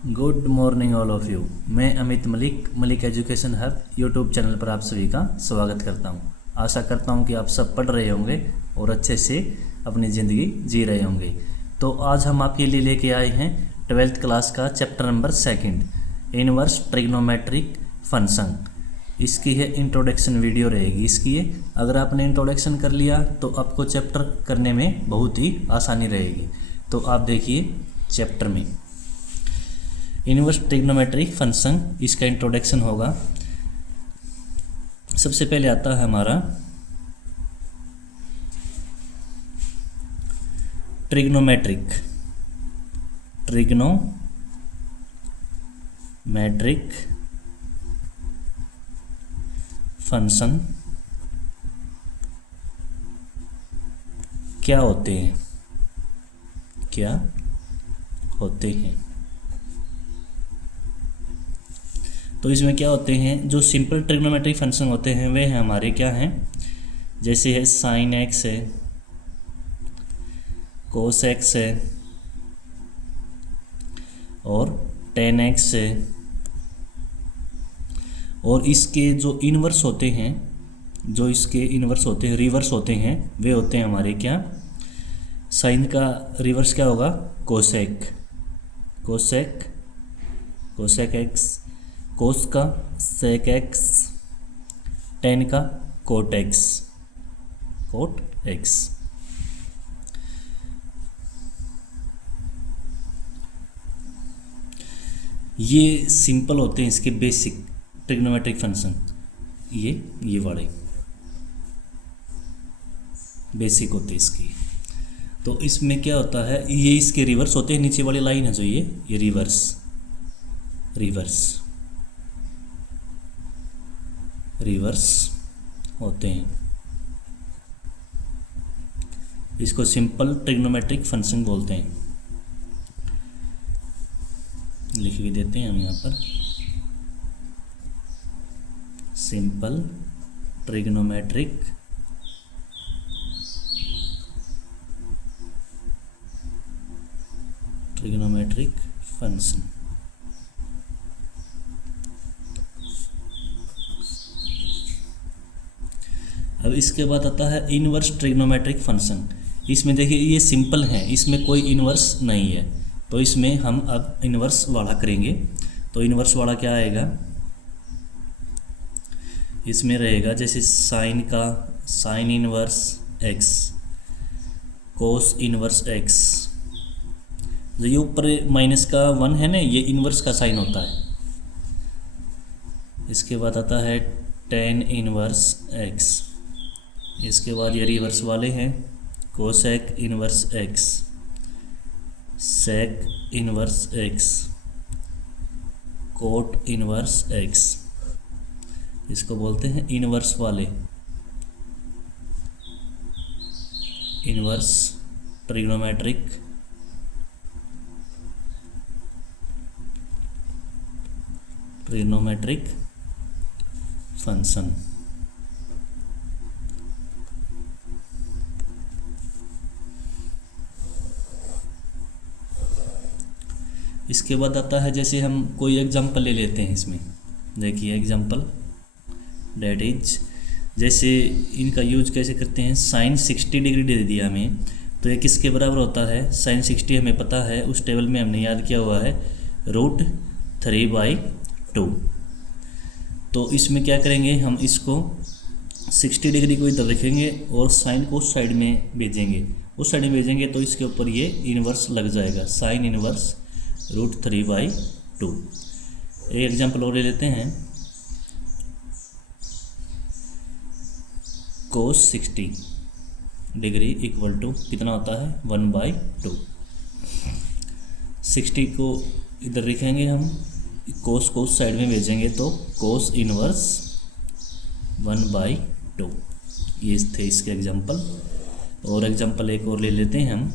Good morning all of you. मैं Amit Malik, Malik education hub YouTube channel पर आप सभी का स्वागत करता हूं। आशा करता हूं कि आप सब पढ़ रहे होंगे और अच्छे से अपनी ज़िंदगी जी रहे होंगे। तो आज हम आपके लिए लेके आए हैं 12th क्लास का chapter number 2, inverse trigonometric function. इसकी है इंट्रोडक्शन वीडियो रहेगी इसकी है। अगर आपने इंट्रोडक्शन कर लिया तो आपको चैप्टर करने में बहुत ही आसानी रहेगी। तो आप देखिए चैप्टर में इनवर्स ट्रिग्नोमेट्रिक फंक्शन, इसका इंट्रोडक्शन होगा। सबसे पहले आता है हमारा ट्रिग्नोमेट्रिक फंक्शन क्या होते हैं। तो इसमें क्या होते हैं, जो सिंपल ट्रिग्नोमेट्रिक फंक्शन होते हैं वे हैं हमारे क्या हैं, जैसे है साइन एक्स है, कोस एक्स है और टेन एक्स है। और इसके जो इन्वर्स होते हैं, रिवर्स होते हैं, वे होते हैं हमारे क्या, साइन का रिवर्स क्या होगा, कोसेक एक्स, कोस का सेक एक्स, टेन का कोट एक्स। ये सिंपल होते हैं इसके बेसिक ट्रिग्नोमेट्रिक फंक्शन। ये वाले बेसिक होते हैं इसकी। तो इसमें क्या होता है, ये इसके रिवर्स होते हैं। नीचे वाली लाइन है जो ये रिवर्स होते हैं। इसको सिंपल ट्रिग्नोमेट्रिक फंक्शन बोलते हैं। लिख भी देते हैं हम यहाँ पर, सिंपल ट्रिग्नोमेट्रिक फंक्शन। अब इसके बाद आता है इनवर्स ट्रिग्नोमेट्रिक फंक्शन। इसमें देखिए ये सिंपल है, इसमें कोई इनवर्स नहीं है। तो इसमें हम अब इनवर्स वाला करेंगे। तो इनवर्स वाला क्या आएगा, इसमें रहेगा जैसे साइन इनवर्स एक्स, कोस इनवर्स एक्स। जो ये ऊपर माइनस का 1 है ना, ये इनवर्स का साइन होता है। इसके बाद आता है टेन इनवर्स एक्स। इसके बाद ये रिवर्स वाले हैं, cosec inverse x, sec inverse x, cot inverse x. इसको बोलते हैं इनवर्स वाले, इनवर्स ट्रिग्नोमेट्रिक फंक्शन। इसके बाद आता है जैसे हम कोई एग्जांपल ले लेते हैं। इसमें देखिए एग्जांपल डेट इज, जैसे इनका यूज कैसे करते हैं। साइन 60 डिग्री दे दिया हमें, तो ये किसके बराबर होता है, साइन 60 हमें पता है, उस टेबल में हमने याद किया हुआ है, √3/2। तो इसमें क्या करेंगे, हम इसको 60 डिग्री को इधर रखेंगे और साइन को उस साइड में भेजेंगे। तो इसके ऊपर ये इन्वर्स लग जाएगा, साइन इन्वर्स √3/2। एक एग्जांपल और ले लेते हैं, कोस 60 डिग्री इक्वल टू कितना होता है, 1/2। 60 को इधर लिखेंगे हम, कोस को उस साइड में भेजेंगे तो कोस इनवर्स 1/2। ये थे इसके एग्जांपल। और एग्जांपल एक और ले लेते हैं हम।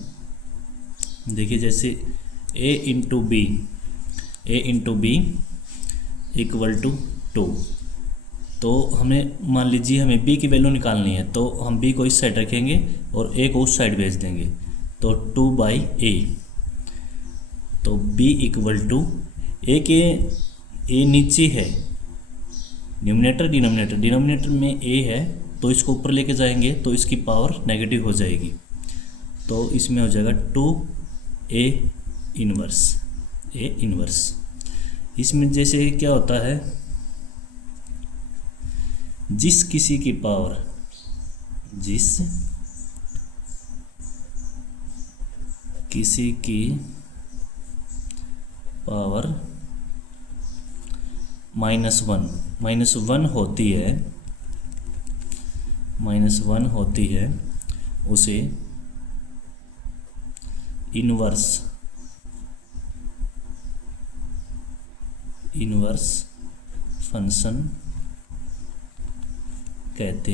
देखिए जैसे a into b equal to 2। तो हमें मान लीजिए हमें b की वैल्यू निकालनी है, तो हम b को इस साइड रखेंगे और a को उस साइड भेज देंगे। तो 2/a, तो b इक्वल टू एक ए नीचे है, न्यूमरेटर डिनोमिनेटर में ए है, तो इसको ऊपर लेके जाएंगे तो इसकी पावर नेगेटिव हो जाएगी, तो इसमें हो जाएगा 2a इनवर्स। इसमें जैसे क्या होता है, जिस किसी की पावर -1 होती है उसे इनवर्स फंक्शन कहते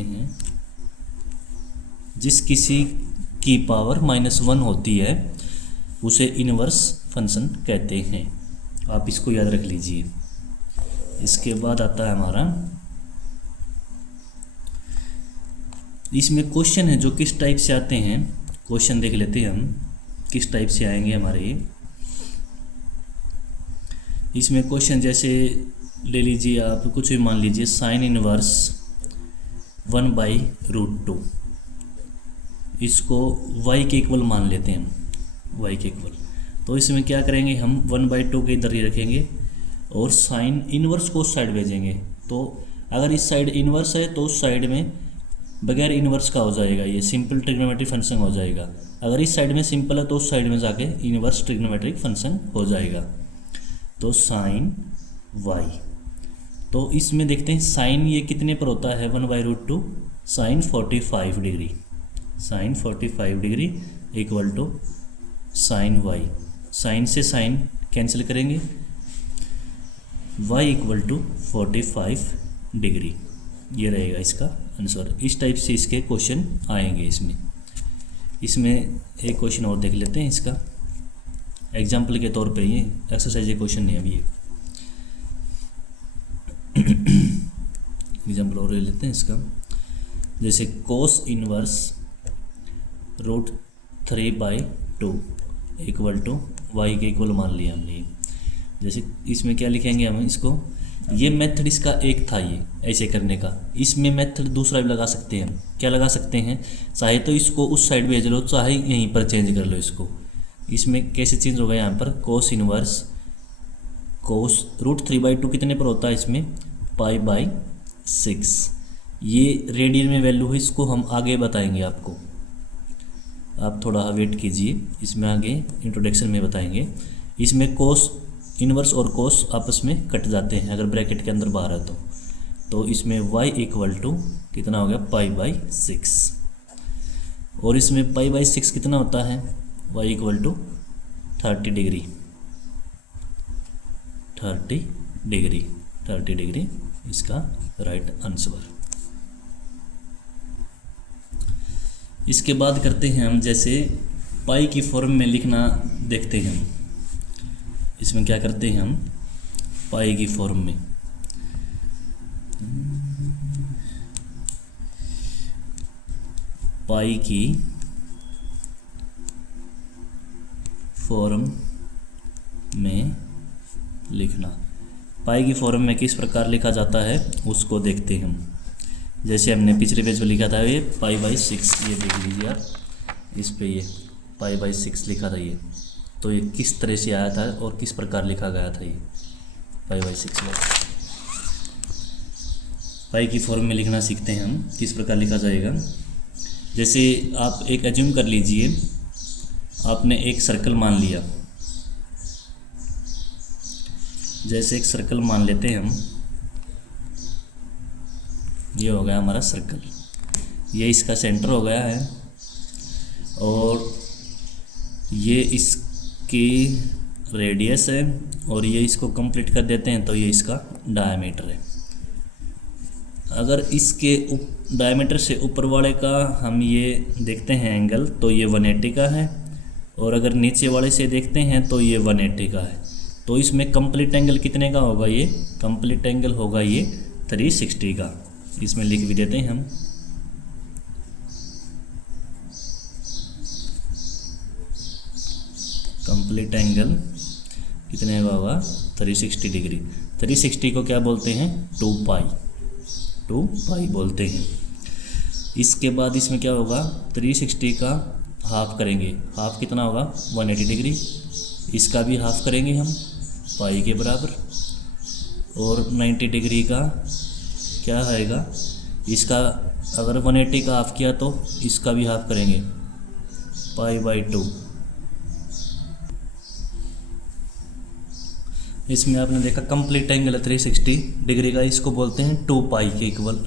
हैं। जिस किसी की पावर -1 होती है उसे इनवर्स फंक्शन कहते हैं। आप इसको याद रख लीजिए। इसके बाद आता है हमारा, इसमें क्वेश्चन है जो किस टाइप से आते हैं। क्वेश्चन देख लेते हैं हम किस टाइप से आएंगे हमारे ये। इसमें क्वेश्चन जैसे ले लीजिए, आप कुछ भी मान लीजिए, साइन इनवर्स 1/√2, इसको y के इक्वल मान लेते हैं हम, y के इक्वल। तो इसमें क्या करेंगे हम, 1/2 के इधर ही रखेंगे और साइन इनवर्स को उस साइड भेजेंगे। तो अगर इस साइड इनवर्स है तो उस साइड में बगैर इनवर्स का हो जाएगा, ये सिंपल ट्रिग्नोमेट्रिक फंक्शन हो जाएगा। अगर इस साइड में सिंपल है तो उस साइड में जाके इनवर्स ट्रिग्नोमेट्रिक फंक्शन हो जाएगा। तो साइन y, तो इसमें देखते हैं साइन ये कितने पर होता है, 1/√2 sine 45 degree equal to sine y। Sine से साइन कैंसिल करेंगे, y इक्वल टू 45 डिग्री, ये रहेगा इसका आंसर। इस टाइप से इसके क्वेश्चन आएंगे। इसमें एक क्वेश्चन और देख लेते हैं इसका एग्जाम्पल के तौर पे, ये एक्सरसाइज ये क्वेश्चन नहीं है अभी, ये एग्जाम्पल और ले लेते हैं इसका। जैसे cos inverse √3/2 equal to y के इक्वल मान लिया हमने। जैसे इसमें क्या लिखेंगे हम इसको, ये मेथड इसका एक था ये ऐसे करने का। इसमें मेथड दूसरा भी लगा सकते हैं हम। क्या लगा सकते हैं, चाहे तो इसको उस साइड भेज लो, चाहे यहीं पर चेंज कर लो इसको। इसमें कैसे चेंज होगा, यहाँ पर कोस इनवर्स √3/2 कितने पर होता है, इसमें π/6। ये रेडियन में वैल्यू है, इसको हम आगे बताएंगे आपको, आप थोड़ा वेट कीजिए, इसमें आगे इंट्रोडक्शन में बताएंगे। इसमें कोस इनवर्स और कोस आपस में कट जाते हैं अगर ब्रैकेट के अंदर बाहर है तो इसमें y इक्वल टू कितना हो गया, π/6। और इसमें π/6 कितना होता है, y इक्वल टू 30 डिग्री इसका राइट आंसर। इसके बाद करते हैं हम, जैसे पाई की फॉर्म में लिखना देखते हैं हम। इसमें क्या करते हैं हम, पाई की फॉर्म में पाई की फॉर्म में लिखना। पाई की फॉर्म में किस प्रकार लिखा जाता है उसको देखते हैं हम। जैसे हमने पिछले पेज में लिखा था ये π/6, ये देख लीजिए आप, इस पे ये π/6 लिखा था ये। तो ये किस तरह से आया था और किस प्रकार लिखा गया था, ये π/6 में। पाई की फॉर्म में लिखना सीखते हैं हम, किस प्रकार लिखा जाएगा। जैसे आप एक एज्यूम कर लीजिए, आपने एक सर्कल मान लिया। जैसे एक सर्कल मान लेते हैं हम, ये हो गया हमारा सर्कल, ये इसका सेंटर हो गया है और ये इसकी रेडियस है और ये इसको कंप्लीट कर देते हैं तो ये इसका डायमीटर है। अगर इसके डायमीटर से ऊपर वाले का हम ये देखते हैं एंगल तो ये 180 का है, और अगर नीचे वाले से देखते हैं तो ये 180 का है। तो इसमें कंप्लीट एंगल कितने का होगा, ये कंप्लीट एंगल होगा ये 360 का। इसमें लिख भी देते हैं हम। कंप्लीट एंगल कितने का होगा 360 डिग्री। 360 को क्या बोलते हैं 2 पाई बोलते हैं। इसके बाद इसमें क्या होगा 360 का हाफ करेंगे, हाफ कितना होगा 180 डिग्री। इसका भी हाफ करेंगे हम पाई के बराबर। और 90 डिग्री का क्या आएगा, इसका अगर 180 का हाफ किया तो इसका भी हाफ करेंगे पाई/2। इसमें आपने देखा कंप्लीट एंगल 360 डिग्री का, इसको बोलते हैं 2 पाई के इक्वल।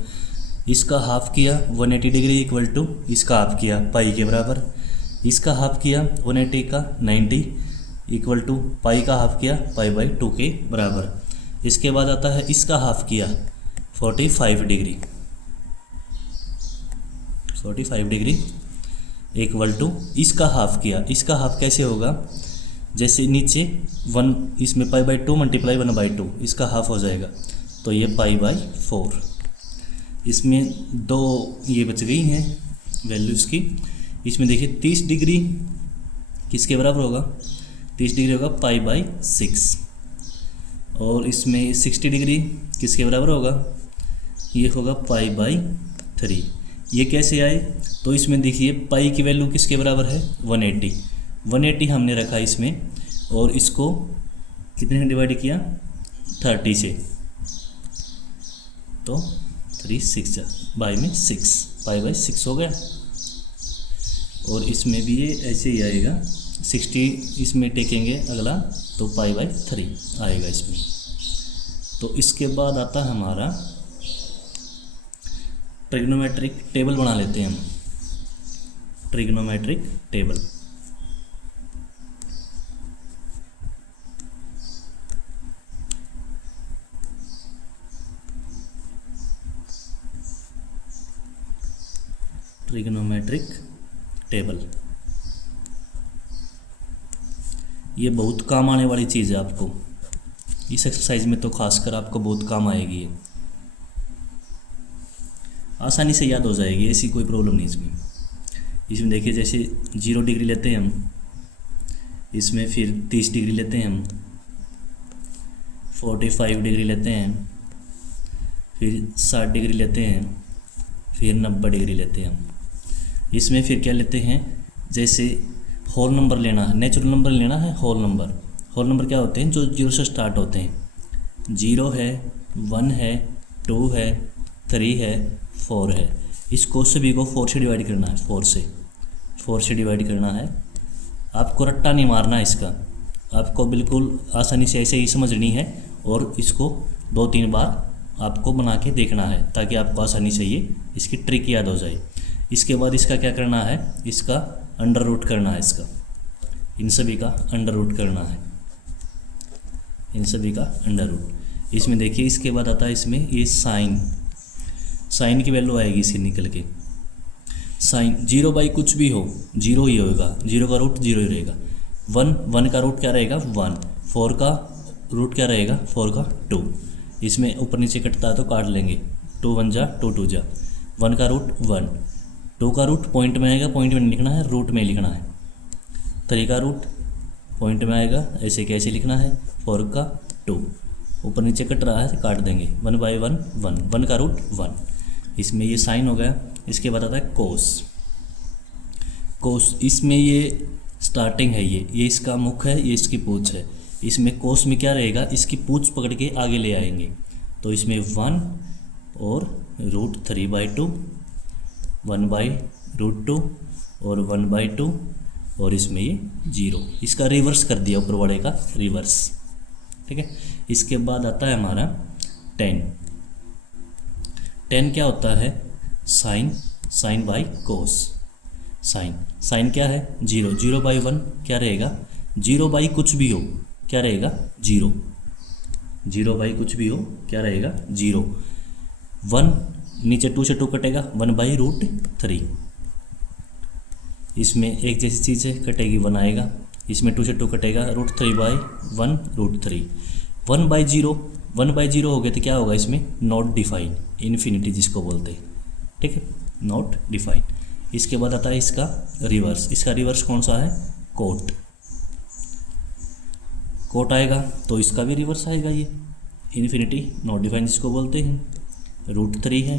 इसका हाफ किया 180 डिग्री इक्वल टू इसका हाफ किया पाई के बराबर। इसका हाफ किया 180 का 90 इक्वल टू पाई का हाफ किया पाई/2 के बराबर। इसके बाद आता है इसका हाफ किया 45 डिग्री इक्वल टू इसका हाफ किया। इसका हाफ कैसे होगा, जैसे नीचे 1 इसमें पाई/2 मल्टीप्लाई 1/2, इसका हाफ हो जाएगा तो ये पाई/4। इसमें 2 ये बच गई हैं वैल्यूज़ की। इसमें देखिए 30 डिग्री किसके बराबर होगा, 30 डिग्री होगा पाई/6। और इसमें 60 डिग्री किसके बराबर होगा, ये होगा पाई/3। ये कैसे आए, तो इसमें देखिए पाई की वैल्यू किसके बराबर है 180 हमने रखा इसमें, और इसको कितने में डिवाइड किया 30 से, तो 3 6 बाई में 6 पाई/6 हो गया। और इसमें भी ये ऐसे ही आएगा 60 इसमें टेकेंगे अगला तो पाई/3 आएगा इसमें। तो इसके बाद आता है हमारा ट्रिग्नोमेट्रिक टेबल बना लेते हैं हम। ट्रिग्नोमेट्रिक टेबल ये बहुत काम आने वाली चीज़ है आपको, इस एक्सरसाइज में तो खासकर आपको बहुत काम आएगी। ये आसानी से याद हो जाएगी, ऐसी कोई प्रॉब्लम नहीं इसमें देखिए जैसे 0 डिग्री लेते हैं हम, इसमें फिर 30 डिग्री लेते हैं हम, 45 डिग्री लेते हैं, फिर 60 डिग्री लेते हैं, फिर 90 डिग्री लेते हैं हम। इसमें फिर क्या लेते हैं, जैसे होल नंबर लेना है, नेचुरल नंबर लेना है, होल नंबर क्या होते हैं जो 0 से स्टार्ट होते हैं। 0 है, 1 है, 2 है, 3 है, 4 है। इसको सभी को 4 से डिवाइड करना है, 4 से डिवाइड करना है। आपको रट्टा नहीं मारना है इसका, आपको बिल्कुल आसानी से ऐसे ही समझनी है, और इसको 2-3 बार आपको बना के देखना है ताकि आपको आसानी से ये इसकी ट्रिक याद हो जाए। इसके बाद इसका क्या करना है, इसका अंडर रूट करना है, इसका इन सभी का अंडर रूट करना है, इन सभी का अंडर रूट। इसमें देखिए इसके बाद आता है इसमें ये साइन की वैल्यू आएगी इसकी निकल के। साइन 0 बाई कुछ भी हो 0 ही होगा, 0 का रूट 0 ही रहेगा। 1 का रूट क्या रहेगा 1, 4 का रूट क्या रहेगा 4 का 2। इसमें ऊपर नीचे कटता है तो काट लेंगे, 2 1 जा 2 2 जा। 1 का रूट 1, 2 का रूट पॉइंट में आएगा, पॉइंट में नहीं लिखना है, रूट में लिखना है। 3 का रूट पॉइंट में आएगा, ऐसे कैसे लिखना है 4 का 2, ऊपर नीचे कट रहा है तो काट देंगे। 1/1 1, 1 का रूट 1। इसमें ये साइन हो गया। इसके बाद आता है कोस। इसमें ये स्टार्टिंग है, ये इसका मुख है, ये इसकी पूंछ है। इसमें कोस में क्या रहेगा, इसकी पूंछ पकड़ के आगे ले आएंगे, तो इसमें 1 और √3/2, 1/√2 और 1/2, और इसमें ये 0। इसका रिवर्स कर दिया, ऊपर वाले का रिवर्स, ठीक है। इसके बाद आता है हमारा टेन क्या होता है, साइन बाई कोस। साइन क्या है 0, 0/1 क्या रहेगा, 0 बाई कुछ भी हो क्या रहेगा 0, 0 बाई कुछ भी हो क्या रहेगा 0। 1 नीचे 2 से 2 कटेगा, 1/√3। इसमें एक जैसी चीज़ है, कटेगी 1 आएगा, इसमें 2 से 2 कटेगा, √3/1 √3। 1/0 हो गया तो क्या होगा इसमें नॉट डिफाइन, इन्फिनिटी जिसको बोलते हैं, ठीक है, नॉट डिफाइन। इसके बाद आता है इसका रिवर्स। इसका रिवर्स कौन सा है, कोट। कोट आएगा तो इसका भी रिवर्स आएगा, ये इन्फिनिटी नॉट डिफाइन जिसको बोलते हैं। √3 है,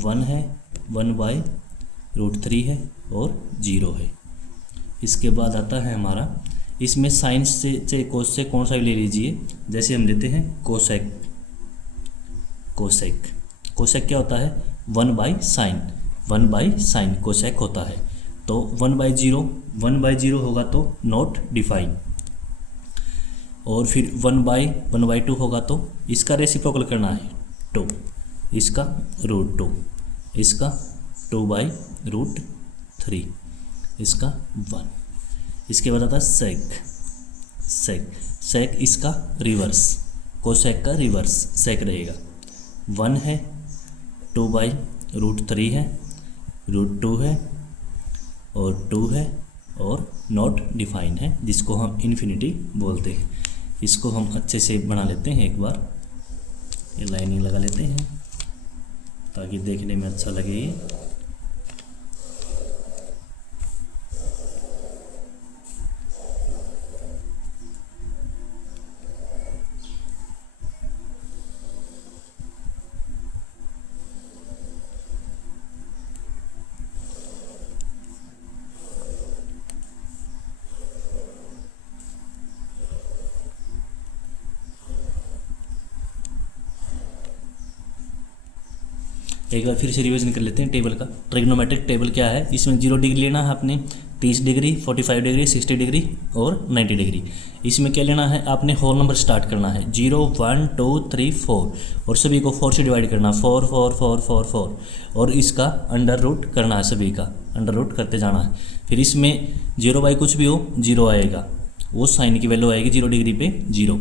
1 है, 1/√3 है और 0 है। इसके बाद आता है हमारा, इसमें साइन से कोस से कौन सा भी ले लीजिए, जैसे हम लेते हैं कोसेक। कोसेक कोसेक क्या होता है, 1/sin, 1/sin कोसेक होता है। तो 1/0 होगा तो नॉट डिफाइन, और फिर 1/2 होगा तो इसका रेसिप्रोकल करना है 2, इसका √2, इसका 2/√3, इसका 1। इसके बाद आता है सेक इसका रिवर्स, कोसेक का रिवर्स सेक रहेगा। 1 है, 2/√3 है, √2 है और 2 है और नॉट डिफाइन है, जिसको हम इन्फिनिटी बोलते हैं। इसको हम अच्छे से बना लेते हैं, एक बार ये लाइनिंग लगा लेते हैं ताकि देखने में अच्छा लगे ये। एक बार फिर से रिवीजन कर लेते हैं टेबल का। ट्रिग्नोमेट्रिक टेबल क्या है, इसमें 0 डिग्री लेना है आपने, 30 डिग्री, 45 डिग्री, 60 डिग्री और 90 डिग्री। इसमें क्या लेना है, आपने होल नंबर स्टार्ट करना है 0, 1, 2, 3, 4 और सभी को 4 से डिवाइड करना, 4 4 4 4 4 और इसका अंडर रूट करना है, सभी का अंडर रूट करते जाना है। फिर इसमें 0 कुछ भी हो 0 आएगा, वो साइन की वैल्यू आएगी 0 डिग्री पे 0।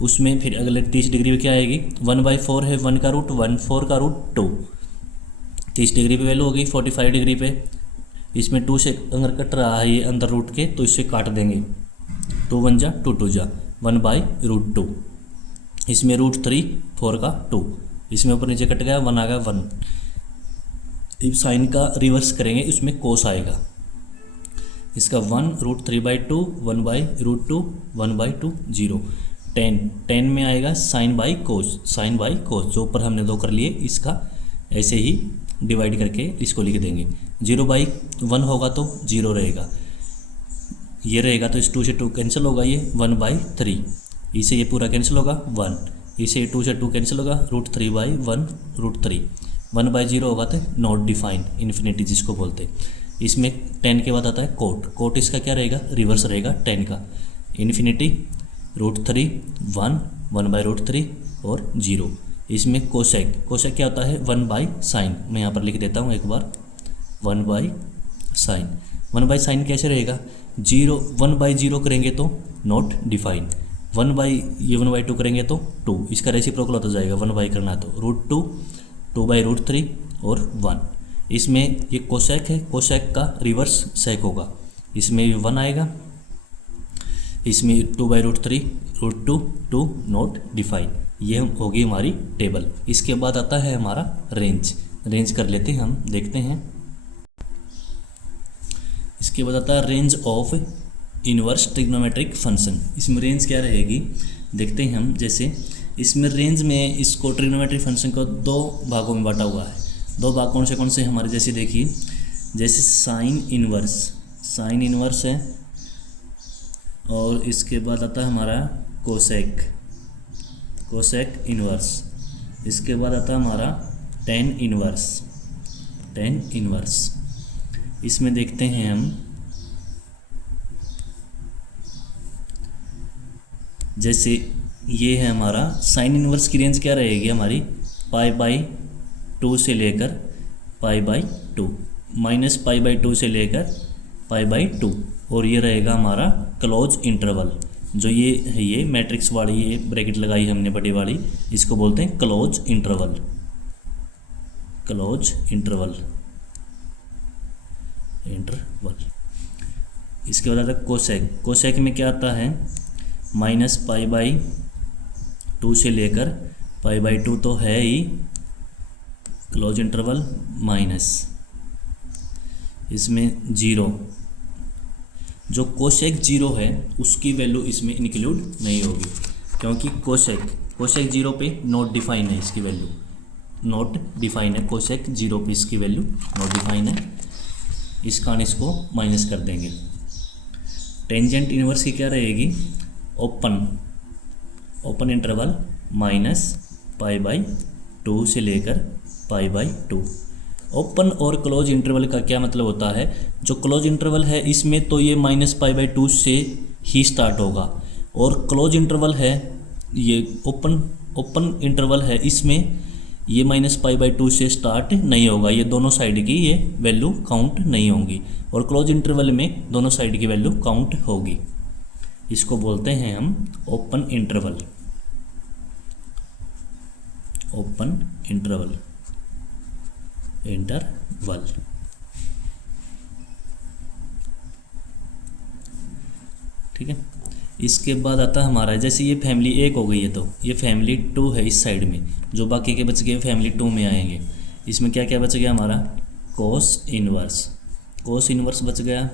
उसमें फिर अगले 30 डिग्री पे क्या आएगी, 1/4 है, 1 का रूट 1, 4 का रूट 2, 30 डिग्री पे वैल्यू होगी। 45 डिग्री पे इसमें 2 से अगर कट रहा है ये अंदर रूट के, तो इससे काट देंगे, 2 1 जा 2 2 जा 1/√2। इसमें √3 4 का 2, इसमें ऊपर नीचे कट गया, 1 आ गया 1। इस साइन का रिवर्स करेंगे, इसमें कोस आएगा, इसका 1 √3/2, 1/√2, 1/2 0। 10 में आएगा sine by cos, sine by cos जो ऊपर हमने 2 कर लिए, इसका ऐसे ही डिवाइड करके इसको लिख देंगे। 0/1 होगा तो 0 रहेगा, ये रहेगा तो इस 2 से 2 कैंसिल होगा, ये 1/3, इसे ये पूरा कैंसिल होगा 1, इसे 2 से 2 कैंसिल होगा, √3/1 √3। 1/0 होगा तो नॉट डिफाइन, इन्फिनिटी जिसको बोलते हैं। इसमें 10 के बाद आता है कोट इसका क्या रहेगा, रिवर्स रहेगा 10 का, इन्फिनिटी √3 1 1/√3 और 0। इसमें कोसेक क्या होता है, 1/sin, मैं यहाँ पर लिख देता हूँ एक बार, 1/sin। 1/sin कैसे रहेगा, 1/0 करेंगे तो नॉट डिफाइन, 1/2 करेंगे तो 2, इसका रेसिप्रोकल होता जाएगा, 1/, करना तो √2, 2/√3 और 1। इसमें ये कोसेक है, कोसेक का रिवर्स सेक होगा, इसमें 1 आएगा, इसमें 2/√3 √2 2 नॉट डिफाइन। ये होगी हमारी टेबल। इसके बाद आता है हमारा रेंज कर लेते हैं हम, देखते हैं। इसके बाद आता है range of inverse trigonometric function. इसमें रेंज क्या रहेगी देखते हैं हम। जैसे इसमें रेंज में इसको ट्रिग्नोमेट्रिक फंक्शन को 2 भागों में बांटा हुआ है। 2 भाग कौन से हमारे, जैसे देखिए, जैसे साइन इनवर्स है, और इसके बाद आता है हमारा कोसेक इनवर्स। इसके बाद आता है हमारा टेन इनवर्स। इसमें देखते हैं हम, जैसे ये है हमारा साइन इनवर्स की रेंज क्या रहेगी हमारी, π/2 से लेकर π/2, -π/2 से लेकर π/2, और ये रहेगा हमारा क्लोज इंटरवल। जो ये है, ये मैट्रिक्स वाली ये ब्रैकेट लगाई हमने बड़ी वाली, इसको बोलते हैं क्लोज इंटरवल। इसके बाद आता है कोसेक में क्या आता है, -π/2 से लेकर π/2 तो है ही क्लोज इंटरवल, माइनस इसमें 0, जो कोसेक 0 है उसकी वैल्यू इसमें इंक्लूड नहीं होगी, क्योंकि कोसेक 0 पे नॉट डिफाइन है, इसकी वैल्यू नॉट डिफाइन है, कोसेक 0 पे इसकी वैल्यू नॉट डिफाइन है। इस कारण इसको माइनस कर देंगे। टेंजेंट इनवर्स की क्या रहेगी, ओपन इंटरवल माइनस π/2 से लेकर π/2। ओपन और क्लोज इंटरवल का क्या मतलब होता है, जो क्लोज इंटरवल है इसमें तो ये -π/2 से ही स्टार्ट होगा, और क्लोज इंटरवल है ये ओपन इंटरवल है, इसमें ये -π/2 से स्टार्ट नहीं होगा, ये दोनों साइड की ये वैल्यू काउंट नहीं होंगी, और क्लोज इंटरवल में दोनों साइड की वैल्यू काउंट होगी। इसको बोलते हैं हम ओपन इंटरवल। ठीक है। इसके बाद आता है हमारा, जैसे ये फैमिली 1 हो गई है तो ये फैमिली 2 है इस साइड में, जो बाकी के बच गए फैमिली 2 में आएंगे। इसमें क्या क्या बच गया हमारा, कोस इनवर्स बच गया,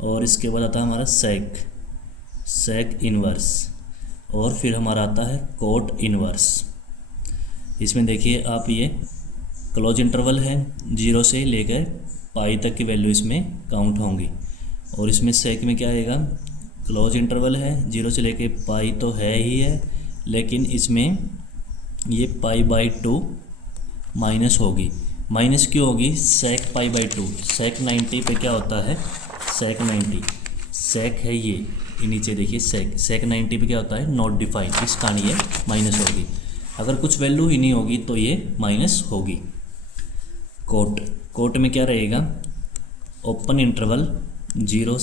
और इसके बाद आता है हमारा सेक इनवर्स, और फिर हमारा आता है कोट इनवर्स। इसमें देखिए आप, ये क्लोज इंटरवल है, 0 से लेकर पाई तक की वैल्यू इसमें काउंट होंगी, और इसमें सेक में क्या आएगा, क्लोज इंटरवल है, 0 से लेकर पाई तो है ही है, लेकिन इसमें ये π/2 माइनस होगी। माइनस क्यों होगी, सेक π/2, सेक 90 पे क्या होता है, सेक 90 सेक है ये नीचे देखिए, सेक 90 पे क्या होता है, नॉट डिफाइंड, इस कारण ये माइनस होगी। अगर कुछ वैल्यू ही नहीं होगी तो ये माइनस होगी। कोट में क्या रहेगा, ओपन इंटरवल 0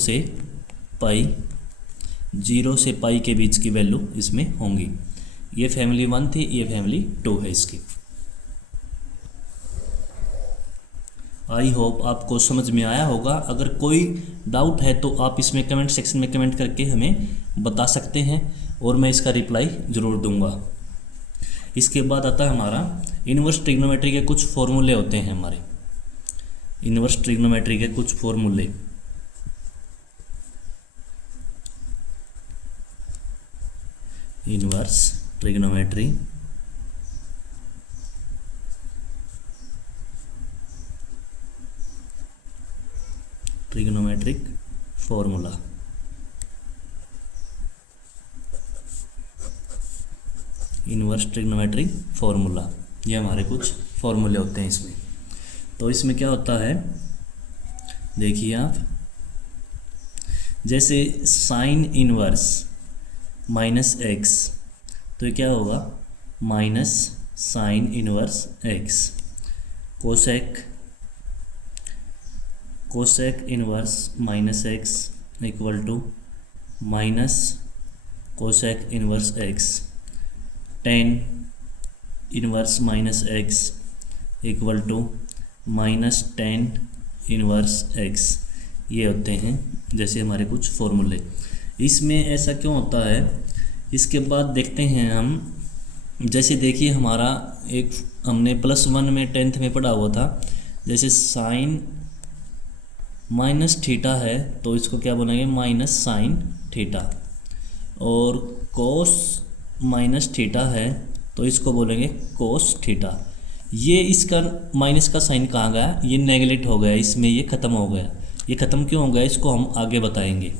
से पाई के बीच की वैल्यू इसमें होंगी। ये फैमिली 1 थी, ये फैमिली 2 है इसकी। आई होप आपको समझ में आया होगा। अगर कोई डाउट है तो आप इसमें कमेंट सेक्शन में कमेंट करके हमें बता सकते हैं, और मैं इसका रिप्लाई ज़रूर दूंगा। इसके बाद आता है हमारा इनवर्स ट्रिग्नोमेट्री के कुछ फॉर्मूले होते हैं हमारे, इनवर्स ट्रिग्नोमेट्री के कुछ फॉर्मूले। Inverse trigonometric formula. Inverse trigonometric formula, ये हमारे कुछ फॉर्मूले होते हैं इसमें। तो इसमें क्या होता है, देखिए आप, जैसे साइन इनवर्स -x, तो ये क्या होगा, minus sine inverse x। Cosec inverse -x equal to minus cosec inverse x। Tan inverse -x equal to minus tan inverse x। ये होते हैं जैसे हमारे कुछ फॉर्मूले। इसमें ऐसा क्यों होता है, इसके बाद देखते हैं हम। जैसे देखिए हमारा एक हमने +1 में 10th में पढ़ा हुआ था, जैसे साइन -थीटा है तो इसको क्या बोलेंगे, माइनस साइन थीटा, और कोस -थीटा है तो इसको बोलेंगे कोस थीटा। ये इसका माइनस का साइन कहाँ गया, ये नेगलेक्ट हो गया, इसमें ये ख़त्म हो गया। ये ख़त्म क्यों हो गया, इसको हम आगे बताएंगे।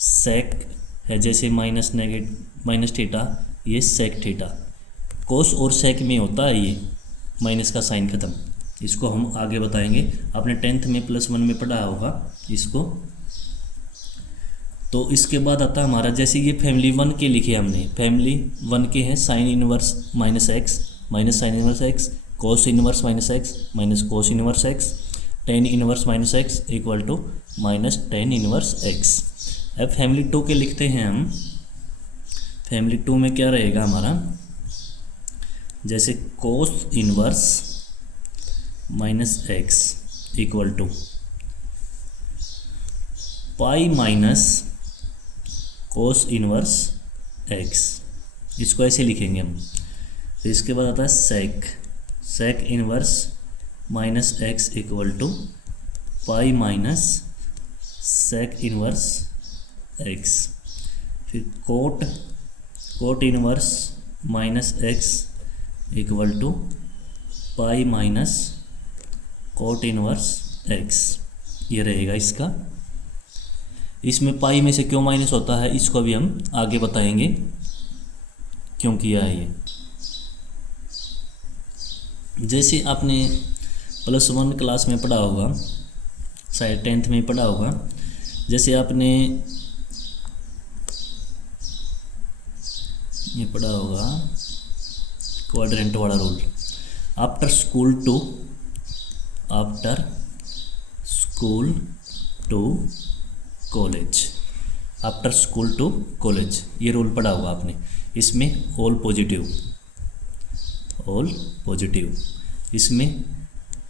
सेक है जैसे माइनस थीटा, ये सेक थीटा, कोस और सेक में होता है ये माइनस का साइन ख़त्म, इसको हम आगे बताएंगे। आपने 10th में +1 में पढ़ा होगा इसको। तो इसके बाद आता हमारा, जैसे ये फैमिली 1 के लिखे हमने, फैमिली 1 के हैं sine inverse -x minus sine inverse x, cos inverse -x minus cos inverse x, tan inverse -x equal to minus tan inverse x। अब फैमिली 2 के लिखते हैं हम। फैमिली 2 में क्या रहेगा हमारा, जैसे cos inverse -x equal to pi minus cos inverse x। इसको ऐसे लिखेंगे हम। तो इसके बाद आता है sec inverse -x equal to pi minus sec inverse x, फिर cot inverse minus x equal to pi minus cot inverse x, ये रहेगा इसका। इसमें पाई में से क्यों माइनस होता है इसको भी हम आगे बताएंगे क्यों किया है ये। जैसे आपने +1 क्लास में पढ़ा होगा, शायद 10th में पढ़ा होगा, जैसे आपने ये पढ़ा होगा क्वाड्रेंट वाला rule, after school to college, after school to college, ये रूल पढ़ा होगा आपने। इसमें ऑल पॉजिटिव, इसमें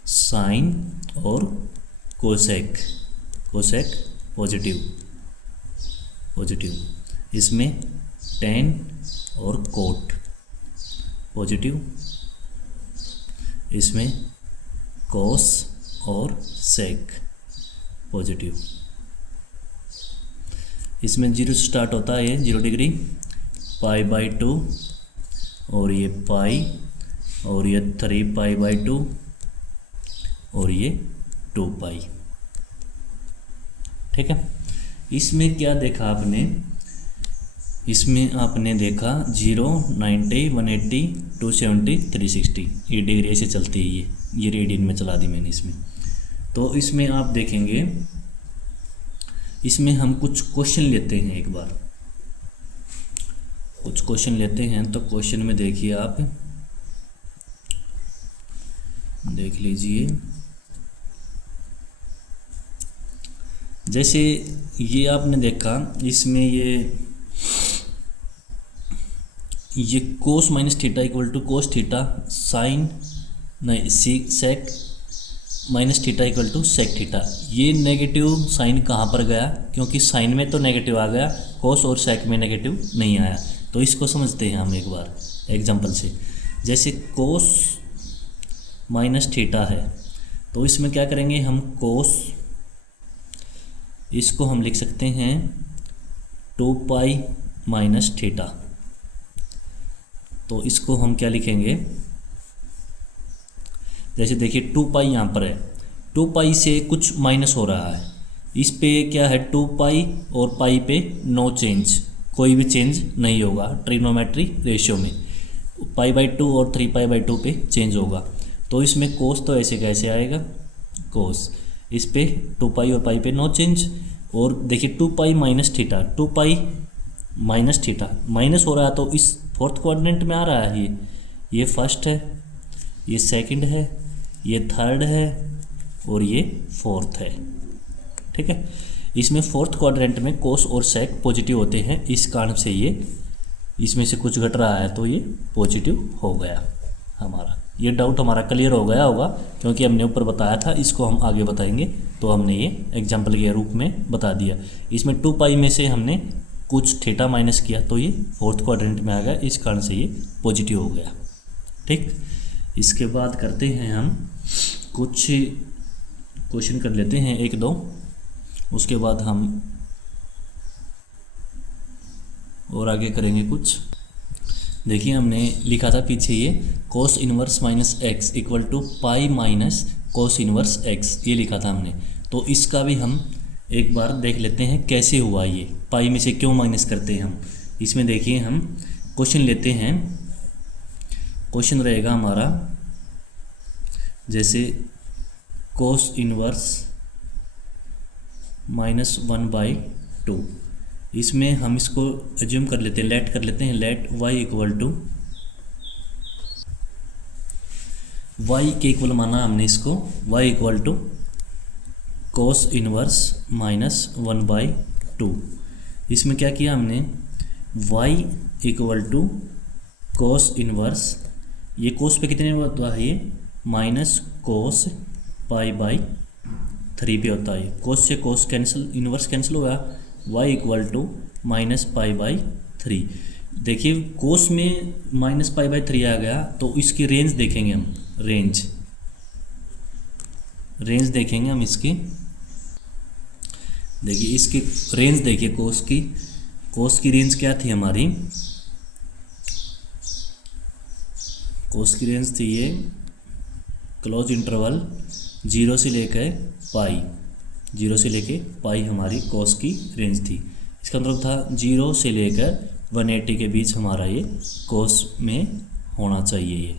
साइन और कोसेक पॉजिटिव, इसमें टेन और कोट पॉजिटिव, इसमें कोस और सेक पॉजिटिव। इसमें 0 से स्टार्ट होता है, ये 0 डिग्री, π/2 और ये पाई और ये 3π/2 और ये 2 पाई। ठीक है। इसमें क्या देखा आपने, इसमें आपने देखा 0, 90, 180, 270, 360, ये डिग्री ऐसे चलती है, ये रेडियन में चला दी मैंने इसमें। तो इसमें आप देखेंगे, इसमें हम कुछ क्वेश्चन लेते हैं, एक बार कुछ क्वेश्चन लेते हैं। तो क्वेश्चन में देखिए, आप देख लीजिए, जैसे ये आपने देखा, इसमें ये cos minus theta equal to cos theta sign नहीं sec minus theta equal to sec theta. ये नेगेटिव साइन कहाँ पर गया, क्योंकि साइन में तो नेगेटिव आ गया, कोस और सेक में नेगेटिव नहीं आया। तो इसको समझते हैं हम एक बार एग्जांपल से। जैसे कोस माइनस थीटा है, तो इसमें क्या करेंगे हम, कोस, इसको हम लिख सकते हैं 2 पाई माइनस थीटा। तो इसको हम क्या लिखेंगे, जैसे देखिए 2 पाई यहाँ पर है, 2 पाई से कुछ माइनस हो रहा है, इस पे क्या है 2 पाई और पाई पे नो चेंज, कोई भी चेंज नहीं होगा ट्रिग्नोमेट्री रेशियो में। π/2 और 3π/2 पे चेंज होगा। तो इसमें कोस तो ऐसे कैसे आएगा, कोस, इस पे 2 पाई और पाई पे नो चेंज। और देखिए 2 pi minus theta, 2 pi minus theta minus हो रहा है, तो इस फोर्थ क्वाड्रेंट में आ रहा है। ये फर्स्ट है, ये सेकंड है, ये थर्ड है और ये फोर्थ है। ठीक है। इसमें फोर्थ क्वाड्रेंट में कोस और सेक पॉजिटिव होते हैं, इस कारण से ये इसमें से कुछ घट रहा है, तो ये पॉजिटिव हो गया हमारा। ये डाउट हमारा क्लियर हो गया होगा, क्योंकि हमने ऊपर बताया था, इसको हम आगे बताएंगे। तो हमने ये एग्जाम्पल के रूप में बता दिया। इसमें 2 पाई में से हमने कुछ थीटा माइनस किया, तो ये फोर्थ क्वाड्रेंट में आ गया, इस कारण से ये पॉजिटिव हो गया। ठीक। इसके बाद करते हैं हम कुछ क्वेश्चन कर लेते हैं 1-2, उसके बाद हम और आगे करेंगे कुछ। देखिए हमने लिखा था पीछे, ये cos inverse minus x equal to pi minus cos inverse x, ये लिखा था हमने। तो इसका भी हम एक बार देख लेते हैं कैसे हुआ, ये पाई में से क्यों माइनस करते हैं हम। इसमें देखिए हम क्वेश्चन लेते हैं, क्वेश्चन रहेगा हमारा जैसे कोस इनवर्स -1/2। इसमें हम इसको एज्यूम कर लेते हैं, लेट कर लेते हैं, let y equal to, y के इक्वल माना हमने इसको, y equal to cos inverse -1/2। इसमें क्या किया हमने, y equal to cos inverse, ये कोस पे कितने में होता है, ये माइनस कोस π/3 पे होता है। कोस से कोस कैंसिल, इनवर्स कैंसिल होगा, y इक्वल टू -π/3। देखिए कोस में -π/3 आ गया, तो इसकी रेंज देखेंगे हम, रेंज देखेंगे हम इसकी। देखिए इसकी रेंज देखिए, कोस की रेंज क्या थी हमारी, कोस की रेंज थी ये क्लोज इंटरवल 0 से लेकर पाई, 0 से लेके पाई हमारी कोस की रेंज थी। इसका मतलब था 0 से लेकर 180 के बीच हमारा ये कोस में होना चाहिए ये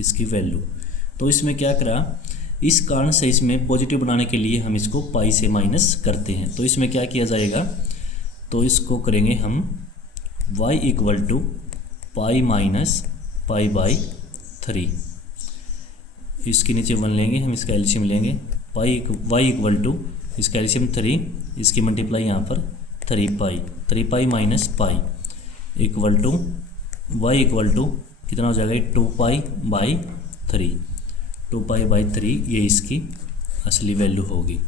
इसकी वैल्यू। तो इसमें क्या करा, इस कारण से इसमें पॉजिटिव बनाने के लिए हम इसको पाई से माइनस करते हैं। तो इसमें क्या किया जाएगा, तो इसको करेंगे हम y equal to pi minus pi by 3, इसके नीचे 1 लेंगे हम, इसका एलसीएम लेंगे, y इक्वल टू इसका एलसीएम 3, इसकी मल्टीप्लाई यहाँ पर 3 pi minus pi equal to y equal to कितना हो जाएगा, 2 पाई बाई 3, ये इसकी असली वैल्यू होगी।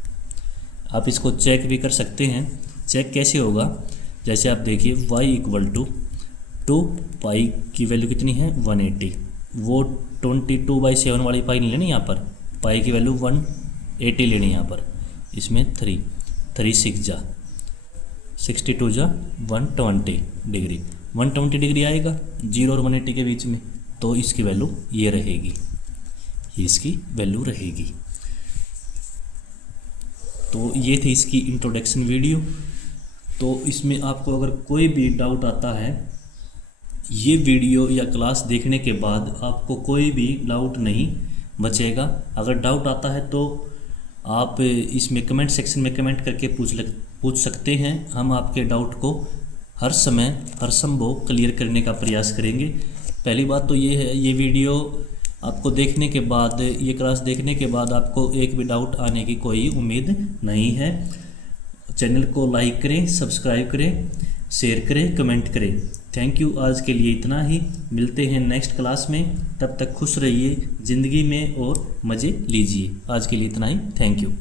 आप इसको चेक भी कर सकते हैं। चेक कैसे होगा, जैसे आप देखिए y इक्वल टू 2 पाई की वैल्यू कितनी है 180, वो 22/7 वाली पाई नहीं लेनी, यहाँ पर पाई की वैल्यू 180 लेनी, यहाँ पर इसमें 3 6 जा 62 जा 120 डिग्री, 120 डिग्री आएगा 0 और 180 के बीच में, तो इसकी वैल्यू ये रहेगी, ये इसकी वैल्यू रहेगी। तो ये थी इसकी इंट्रोडक्शन वीडियो। तो इसमें आपको अगर कोई भी डाउट आता है, ये वीडियो या क्लास देखने के बाद आपको कोई भी डाउट नहीं बचेगा। अगर डाउट आता है तो आप इसमें कमेंट सेक्शन में कमेंट करके पूछ सकते हैं। हम आपके डाउट को हर समय हर संभव क्लियर करने का प्रयास करेंगे। पहली बात तो ये है, ये वीडियो आपको देखने के बाद, ये क्लास देखने के बाद आपको एक भी डाउट आने की कोई उम्मीद नहीं है। चैनल को लाइक करें, सब्सक्राइब करें, शेयर करें, कमेंट करें। Thank you. आज के लिए इतना ही, मिलते हैं नेक्स्ट क्लास में। तब तक खुश रहिए ज़िंदगी में और मज़े लीजिए। आज के लिए इतना ही, थैंक यू।